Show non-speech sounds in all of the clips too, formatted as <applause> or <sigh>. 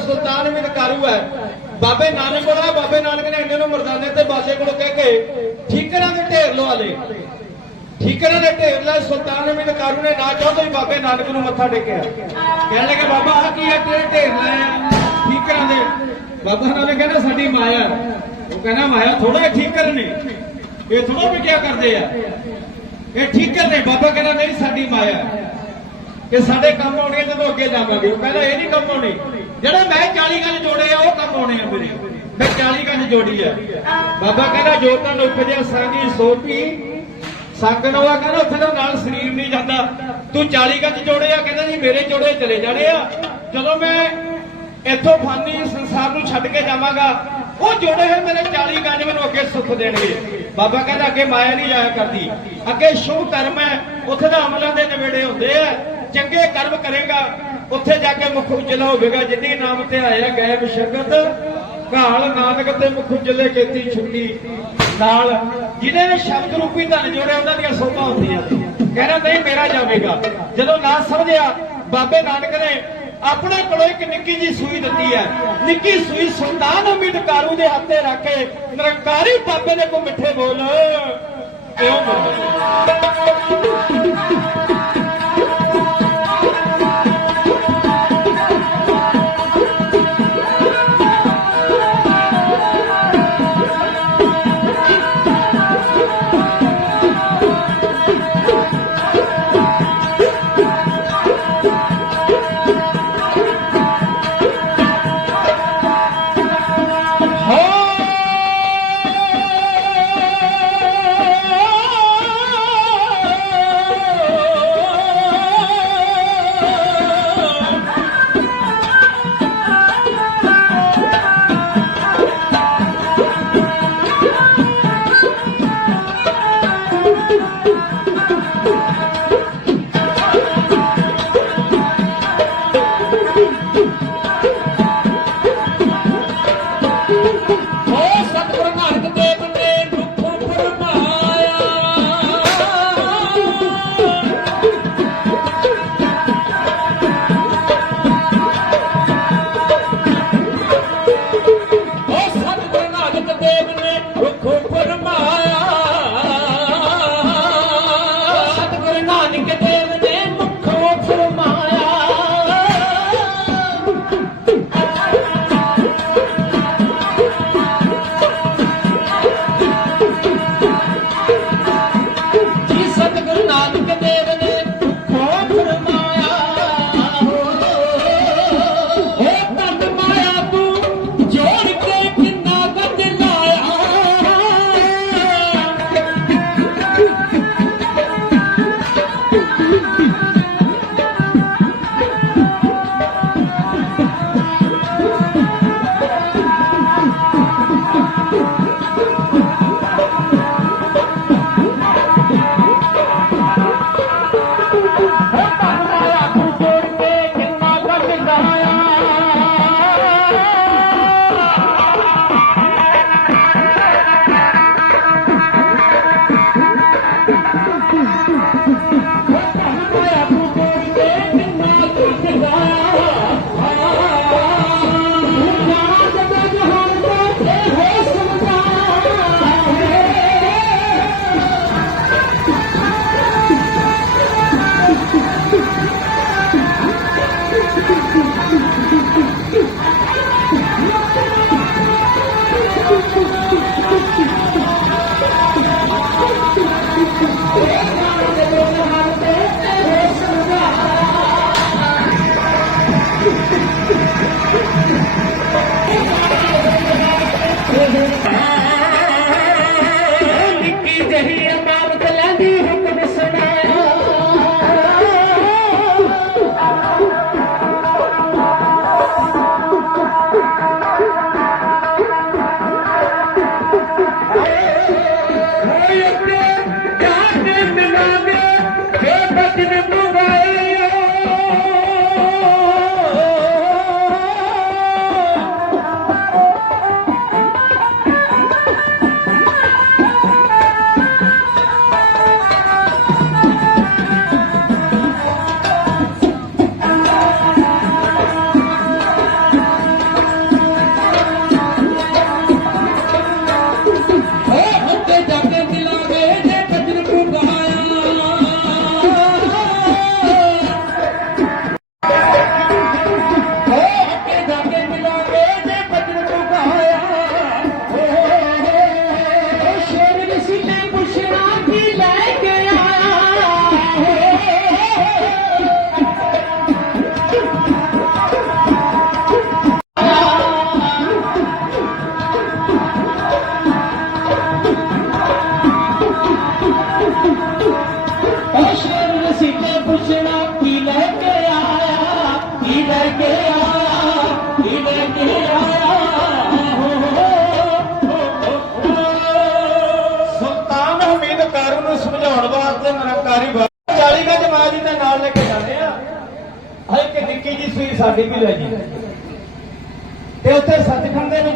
ਸੁਲਤਾਨ ਵੀ ਨਕਾਰੂ ਹੈ। ਬਾਬੇ ਨਾਨਕ ਕੋਲ ਆ, ਬਾਬੇ ਨਾਨਕ ਨੇ ਇੰਨੇ ਨੂੰ ਮਰਦਾਨੇ ਤੇ ਬਾਜੇ ਕੋਲ ਕਹਿ ਕੇ ਠੀਕਰਾਂ ਦੇ ਢੇਰ ਲਵਾ ਲਏ। ਠੀਕਰਾਂ ਦੇ ਢੇਰ ਲਾਏ? ਸੁਲਤਾਨ ਵੀ ਕਾਰੂ ਨੇ? ਨਾ ਚਾਹਦੇ ਹੀ ਬਾਬੇ ਨਾਨਕ ਨੂੰ ਮੱਥਾ ਟੇਕਿਆ। ਕਹਿਣ ਲੱਗੇ, ਬਾਬਾ ਆ ਕੀ ਹੈ? ਤੇਰੇ ਢੇਰ ਲਾਏ ਠੀਕਰਾਂ ਦੇ। ਬਾਬਾ ਨਾਨਕ ਕਹਿੰਦਾ, ਸਾਡੀ ਮਾਇਆ ਉਹ ਕਹਿੰਦਾ, ਮਾਇਆ ਥੋੜਾ ਠੀਕਰ ਨੇ ਇਹ ਥੋੜਾ ਵੀ ਕਿਆ ਕਰਦੇ ਆ? ਇਹ ਠੀਕਰ ਨੇ ਬਾਬਾ ਕਹਿੰਦਾ, ਨਹੀਂ, ਸਾਡੀ ਮਾਇਆ ਹੈ। ਕਿ ਸਾਡੇ ਕੰਮ ਆਉਣੇ ਜਦੋਂ ਅੱਗੇ ਜਾਵਾਂਗੇ। ਉਹ ਕਹਿੰਦਾ, ਇਹ ਨਹੀਂ ਕੰਮ ਆਉਣੇ। ਜਿਹੜੇ ਮੈਂ 40 ਗੰਜ ਜੋੜੇ ਆ, ਉਹ ਕੰਮ ਆਉਣੇ ਆ ਮੇਰੇ। ਮੈਂ 40 ਗੰਜ ਜੋੜੀ ਆ। ਬਾਬਾ ਕਹਿੰਦਾ, ਜੋ ਤਾਂ ਉਪਜਿਆ ਸਾਂਝੀ ਸੋਪੀ ਸੰਗ ਨਵਾ ਕਹਿੰਦਾ ਉੱਥੇ ਤਾਂ ਨਾਲ ਸਰੀਰ ਨਹੀਂ ਜਾਂਦਾ। ਤੂੰ 40 ਗੰਜ ਜੋੜੇ ਆ, ਕਹਿੰਦਾ ਜੀ, ਮੇਰੇ ਜੋੜੇ ਚਲੇ ਜਾਣੇ ਆ। ਜਦੋਂ ਮੈਂ ਇੱਥੋਂ ਫਾਨੀ ਸੰਸਾਰ ਨੂੰ ਛੱਡ ਕੇ ਜਾਵਾਂਗਾ, ਉਹ ਜੋੜੇ ਹੋਏ ਮੇਰੇ 40 ਗੰਜ ਮੈਨੂੰ ਅੱਗੇ ਸੁੱਖ ਦੇਣਗੇ। ਬਾਬਾ ਕਹਿੰਦਾ, ਅੱਗੇ ਮਾਇਆ ਨਹੀਂ ਜਾਇਆ ਕਰਦੀ। ਅੱਗੇ ਸ਼ੁਭ ਕਰਮ ਹੈ, ਉੱਥੇ ਦਾ ਅਮਲਾਂ ਦੇ ਨਵੇੜੇ ਹੁੰਦੇ ਆ। ਚੰਗੇ ਕਰਮ ਕਰੇਗਾ, ਉੱਥੇ ਜਾ ਕੇ ਮੁਖ ਉਜਲਾ ਹੋਵੇਗਾ। ਜਿੰਨੀ ਨਾਮ ਤੇ ਆਇਆ ਗਏ ਬਸ਼ਰਤ ਘਾਲ ਨਾਨਕ ਤੇ ਮੁਖ ਉਜਲੇ ਕੀਤੀ ਛੁੱਟੀ। ਨਾਲ ਜਿਹਨੇ ਨੇ ਸ਼ਬਦ ਰੂਪੀ ਧਨ ਜੋੜਿਆ ਉਹਨਾਂ ਦੀਆਂ ਸੋਭਾ ਹੁੰਦੀਆਂ। ਕਹਿੰਦਾ, ਨਹੀਂ, ਮੇਰਾ ਜਾਵੇਗਾ। ਜਦੋਂ ਨਾ ਸਮਝਿਆ, ਬਾਬੇ ਨਾਨਕ ਨੇ ਆਪਣੇ ਕੋਲੋਂ ਇੱਕ ਨਿੱਕੀ ਜੀ ਸੂਈ ਦਿੱਤੀ ਹੈ। ਨਿੱਕੀ ਸੂਈ ਸੁਲਤਾਨ ਉਮੀਦ ਕਾਰੂ ਦੇ ਹੱਥੇ ਰੱਖ ਕੇ ਨਿਰੰਕਾਰੀ ਬਾਬੇ ਨੇ ਕੋ ਮਿੱਠੇ ਬੋਲ। ਕਿਉਂ ਬੋਲ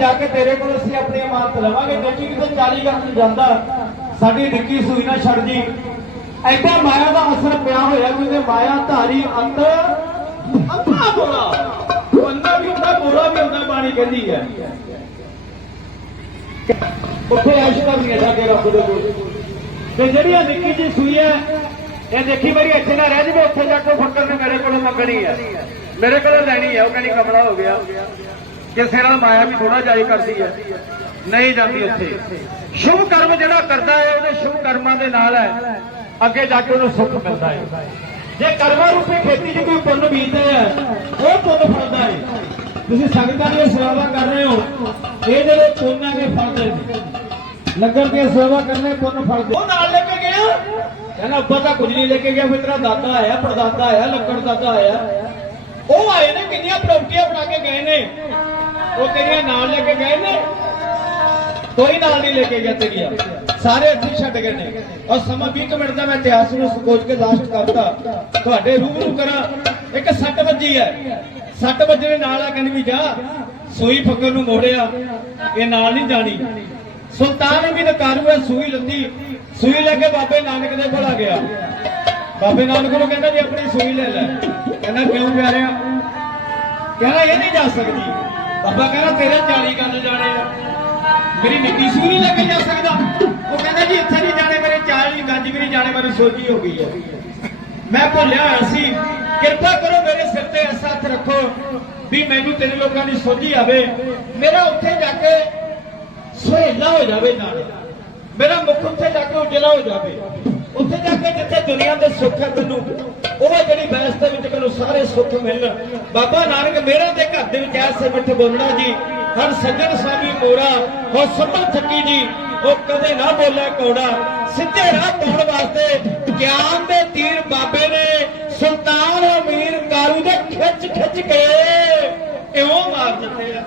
ਜਾ ਕੇ ਤੇਰੇ ਕੋਲ ਅਸੀਂ ਆਪਣੀ ਇਮਾਨਤ ਲਵਾਂਗੇ। ਕਿਉਂਕਿ ਕਿਤੇ 40 ਗਜ ਜਾਂਦਾ, ਸਾਡੀ ਨਿੱਕੀ ਸੂਈ ਨਾ ਛੱਡ ਜੀ। ਐਡਾ ਮਾਇਆ ਦਾ ਅਸਰ ਪਿਆ ਹੋਇਆ ਕਿਉਂਕਿ ਮਾਇਆ ਧਾਰੀ ਅੰਤ ਅੰਨਾ ਬੋਲਾ ਉਹ ਵੀ ਹੁੰਦਾ ਬੋਲਾ ਵੀ ਹੁੰਦਾ ਬਾਣੀ ਕਹਿੰਦੀ ਹੈ। ਉੱਥੇ ਐਸ਼ ਕਰਨੀ ਹੈ ਸਾਡੇ ਰੱਬ ਦੇ ਕੋਲ। ਤੇ ਜਿਹੜੀ ਆ ਨਿੱਕੀ ਜੀ ਸੂਈ ਹੈ, ਇਹ ਦੇਖੀ ਮੇਰੀ ਇੱਥੇ ਨਾ ਰਹਿ ਜਵੇ, ਉੱਥੇ ਜਾ ਕੇ ਫੱਕਰ ਨੇ ਮੇਰੇ ਕੋਲੋਂ ਮੰਗਣੀ ਹੈ। ਮੇਰੇ ਕੋਲੋਂ ਲੈਣੀ ਹੈ, ਉਹ ਕਹਿੰਦੀ ਕਮਲਾ ਹੋ ਗਿਆ। ਕਿਸੇ ਨਾਲ ਮਾਇਆ ਵੀ ਥੋੜਾ ਜਾਈ ਕਰਦੀ ਹੈ, ਨਹੀਂ ਜਾਂਦੀ ਇੱਥੇ। ਸ਼ੁਭ ਕਰਮ ਜਿਹੜਾ ਕਰਦਾ ਹੈ, ਉਹਦੇ ਸ਼ੁਭ ਕਰਮਾਂ ਦੇ ਨਾਲ ਹੈ। ਅੱਗੇ ਜਾ ਕੇ ਉਹਨੂੰ ਸੁੱਖ ਮਿਲਦਾ ਹੈ। ਜੇ ਕਰਮਾਂ ਰੂਪੀ ਖੇਤੀ 'ਚ ਕੋਈ ਪੁੰਨ ਬੀਜਦਾ ਹੈ ਉਹ ਪੁੰਨ ਫਲਦਾ ਹੈ। ਤੁਸੀਂ ਸੰਗਤਾਂ ਦੀਆਂ ਸੇਵਾ ਕਰ ਰਹੇ ਹੋ ਇਹ ਜਿਹੜੇ ਪੁੰਨ ਦੇ ਫਲਦੇ ਨੇ ਲੰਗਰ ਦੀਆਂ ਸੇਵਾ ਕਰਨੇ, ਪੁੰਨ ਫਲਦੇ ਉਹ ਨਾਲ ਲੈ ਕੇ ਗਿਆ। ਕਹਿੰਦਾ, ਉੱਪਰ ਤਾਂ ਕੁਝ ਨਹੀਂ ਲੈ ਕੇ ਗਿਆ, ਫਿਰ ਤੇਰਾ ਦਾਦਾ ਆਇਆ ਪਰਦਾਦਾ ਆਇਆ, ਲੱਕੜ ਦਾਦਾ ਆਇਆ। ਉਹ ਆਏ ਨੇ, ਕਿੰਨੀਆਂ ਪ੍ਰਾਪਰਟੀਆਂ ਬਣਾ ਕੇ ਗਏ ਨੇ। ਉਹ ਤੇਰੀਆਂ ਨਾਲ ਲੈ ਕੇ ਗਏ ਨੇ? ਕੋਈ ਨਾਲ ਨਹੀਂ ਲੈ ਕੇ ਗਿਆ ਤੇਰੀਆਂ। ਸਾਰੇ ਇੱਥੇ ਛੱਡ ਗਏ ਨੇ। ਔਰ ਸਮਾਂ 20 ਮਿੰਟ ਦਾ ਮੈਂ ਇਤਿਹਾਸ ਨੂੰ ਸੋਚ ਕੇ ਲਾਸਟ ਕਰਤਾ। ਤੁਹਾਡੇ ਰੂਬਰੂ ਕਰਾਂ। ਇੱਕ ਸੱਟ ਵੱਜੀ ਹੈ। ਸੱਟ ਵੱਜਣੇ ਨਾਲ ਆ ਕਹਿੰਦੀ ਵੀ ਜਾ, ਸੂਈ ਫੱਕਰ ਨੂੰ ਮੋੜਿਆ। ਇਹ ਨਾਲ ਨਹੀਂ ਜਾਣੀ। ਸੁਲਤਾਨ ਵੀ ਨਕਾਰੂ ਹੈ ਸੂਈ ਲੱਤੀ। ਸੂਈ ਲੈ ਕੇ ਬਾਬੇ ਨਾਨਕ ਦੇ ਕੋਲ ਆ ਗਿਆ। ਬਾਬੇ ਨਾਨਕ ਨੂੰ ਕਹਿੰਦਾ ਜੀ ਆਪਣੀ ਸੂਈ ਲੈ ਲੈ। ਕਹਿੰਦਾ ਕਿਉਂ ਪਿਆਰਿਆ? ਕਹਿੰਦਾ ਇਹ ਨਹੀਂ ਜਾ ਸਕਦੀ। ਬਾਬਾ ਕਹਿੰਦਾ ਤੇਰੇ 40 ਕੰਨ ਜਾਣੇ ਆ। ਮੇਰੀ ਨਿੱਕੀ ਸੂਈ ਨਹੀਂ ਲੈ ਕੇ ਜਾ ਸਕਦਾ। ਉਹ ਕਹਿੰਦਾ ਜੀ ਇੱਥੇ ਨਹੀਂ ਜਾਣੇ, ਮੇਰੇ 40 ਗੰਜ ਵੀ ਨਹੀਂ ਜਾਣੇ, ਮੇਰੀ ਸੋਝੀ ਹੋ ਗਈ ਹੈ ਮੈਂ ਭੁੱਲਿਆ ਹੋਇਆ ਸੀ, ਕਿਰਪਾ ਕਰੋ ਮੇਰੇ ਸਿਰ ਤੇ ਐਸਾ ਹੱਥ ਰੱਖੋ ਵੀ ਮੈਨੂੰ ਤੇਰੇ ਲੋਕਾਂ ਦੀ ਸੋਝੀ ਆਵੇ। ਮੇਰਾ ਉੱਥੇ ਜਾ ਕੇ ਸੁਹੇਲਾ ਹੋ ਜਾਵੇ ਨਾਲ। ਮੇਰਾ ਮੁੱਖ ਉੱਥੇ ਜਾ ਕੇ ਉਜਲਾ ਹੋ ਜਾਵੇ। ਉੱਥੇ ਜਾ ਕੇ ਜਿੱਥੇ ਦੁਨੀਆ ਦੇ ਸੁੱਖ ਹੈ ਤੈਨੂੰ, ਉਹ ਜਿਹੜੀ ਬੈਸ ਦੇ ਵਿੱਚ ਮੈਨੂੰ ਸਾਰੇ ਸੁੱਖ ਮਿਲਣ। ਬਾਬਾ ਨਾਨਕ, ਮੇਰਾ ਦੇ ਘਰ ਦੇ ਵਿੱਚ ਐਸੇ ਮਿੱਠ ਬੋਲਣਾ ਜੀ, ਹਰ ਸੱਜਣ ਸਾਮੀ ਮੋਰਾ ਹੋ ਸੰਭਲ ਥੱਕੀ ਜੀ, ਉਹ ਕਦੇ ਨਾ ਬੋਲੇ ਕੌੜਾ ਸਿੱਧੇ ਰਾਹ ਪਾਉਣ ਵਾਸਤੇ ਗਿਆਨ ਦੇ ਤੀਰ ਬਾਬੇ ਨੇ ਸੁਲਤਾਨ ਅਮੀਰ ਕਾਰੂ ਦੇ ਖਿੱਚ ਖਿੱਚ ਕੇ ਇਉਂ ਮਾਰ ਦਿੱਤੇ ਆ।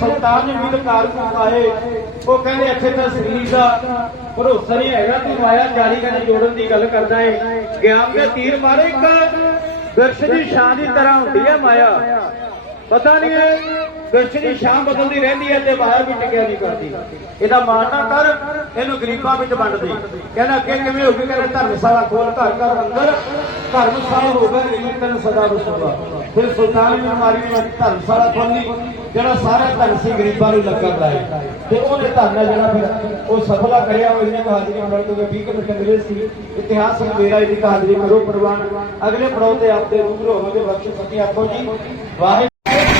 ਸੁਲਤਾਨ ਨੇ ਵੀ ਕਾਰ ਪਾਏ ਉਹ ਕਹਿੰਦੇ ਇੱਥੇ ਤਾਂ ਸਰੀਰ ਦਾ ਭਰੋਸਾ ਨਹੀਂ ਹੈਗਾ, ਤੂੰ ਮਾਇਆ ਜਾਰੀ ਕਰਨ ਜੋੜਨ ਦੀ ਗੱਲ ਕਰਦਾ ਏ। ਗਿਆਨ ਦੇ ਤੀਰ ਮਾਰੇ ਇੱਕ। ਬਿਰਛ ਦੀ ਛਾਂ ਦੀ ਤਰ੍ਹਾਂ ਹੁੰਦੀ ਹੈ ਮਾਇਆ। ਪਤਾ ਨਹੀਂ ਇਹ ਸ਼ਾਮ ਬਦਲਦੀ ਰਹਿੰਦੀ ਹੈ ਤੇ ਮਾਇਆ ਵੀ ਟਿਕਿਆ ਨਹੀਂ ਕਰਦੀ। ਇਹਦਾ ਮਾਰਨਾ ਕਰ, ਇਹਨੂੰ ਗਰੀਬਾਂ ਵਿੱਚ ਵੰਡ ਦੇ। ਕਹਿੰਦਾ ਅੱਗੇ ਕਿਵੇਂ ਹੋ ਗਈ ਕਹਿੰਦਾ ਧਰਮਸ਼ਾਲਾ ਖੋਲ, ਘਰ ਘਰ ਅੰਦਰ। ਧਰਮਸ਼ਾਲਾ ਹੋ ਗਿਆ ਇਹ ਤੈਨੂੰ ਸਦਾ ਬਸੂਗਾ। ਫਿਰ ਸੁਲਤਾਨ ਨੇ ਮਾਰੀ ਨੇ ਧਰਮਸ਼ਾਲਾ ਖੋਲੀ ਜਿਹੜਾ ਸਾਰਾ ਧਨ ਸੀ ਗਰੀਬਾਂ ਨੂੰ ਲੱਗਣ ਲਾਇਆ ਤੇ ਉਹਨੇ ਧਨ ਹੈ ਜਿਹੜਾ ਫਿਰ ਉਹ ਸਫਲਾ ਕਰਿਆ, ਉਹ ਇਹਨੇ ਕਹਾਣੀ ਅੰਦਰ ਤੋਂ 20 ਕਿਲੋ ਕੰਗਰੇ ਸੀ। ਇਤਿਹਾਸ ਮੇਰਾ ਇਹਦੀ ਹਾਜ਼ਰੀ ਕਰੋ, ਪ੍ਰਵਾਨ। ਅਗਲੇ ਪੜਾਅ ਤੇ ਆਪਦੇ ਰੂਬਰੂ ਹੋਵਾਂਗੇ ਬਖਸ਼ ਸਕੀ ਆਖੋ ਜੀ, ਵਾਹਿਗੁਰੂ you <laughs>